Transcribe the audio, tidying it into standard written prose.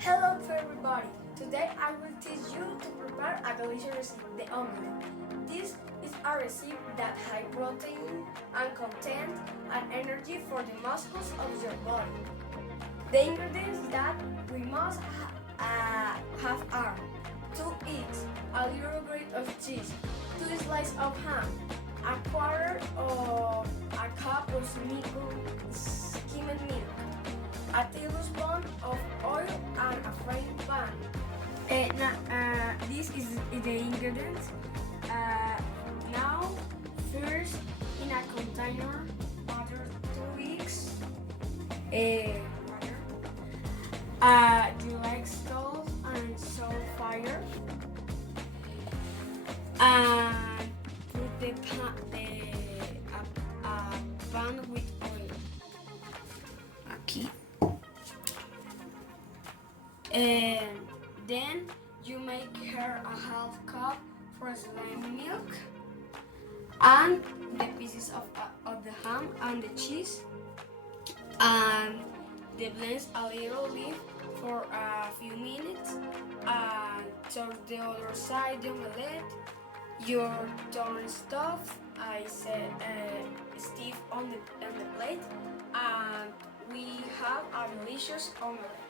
Hello to everybody! Today I will teach you to prepare a delicious recipe, the omelette. This is a recipe that high protein and content and energy for the muscles of your body. The ingredients that we must have are 2 eggs, a little bit of cheese, 2 slices of ham, a quarter of a cup of skimmed milk, a tablespoon of oil and a frying pan. This is the ingredients. Now, first in a container, butter 2 eggs, you like stove and salt fire, and put the pan with oil. Aquí. And then you make her a half cup for slime milk and the pieces of the ham and the cheese, and the blends a little bit for a few minutes, and turn the other side the omelette. Your turn stuff I said stiff on the plate, and we have a delicious omelette.